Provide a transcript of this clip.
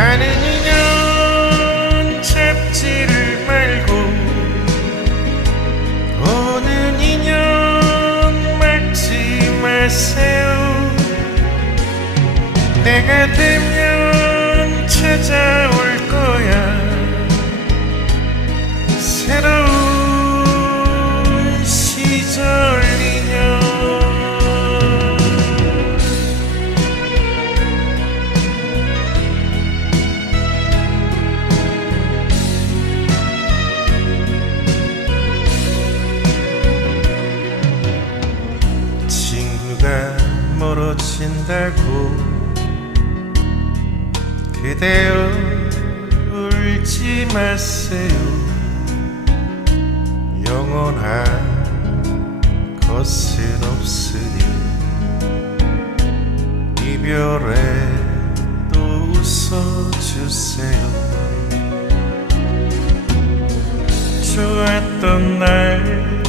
나는 인연 잡지를 말고 오는 인연 막지 마세요. 내가 되면 찾아올 거야. 새로 친구가 멀어진다고 그대여 울지 마세요. 영원한 것은 없으니 이별에 또 웃어주세요. 좋았던 날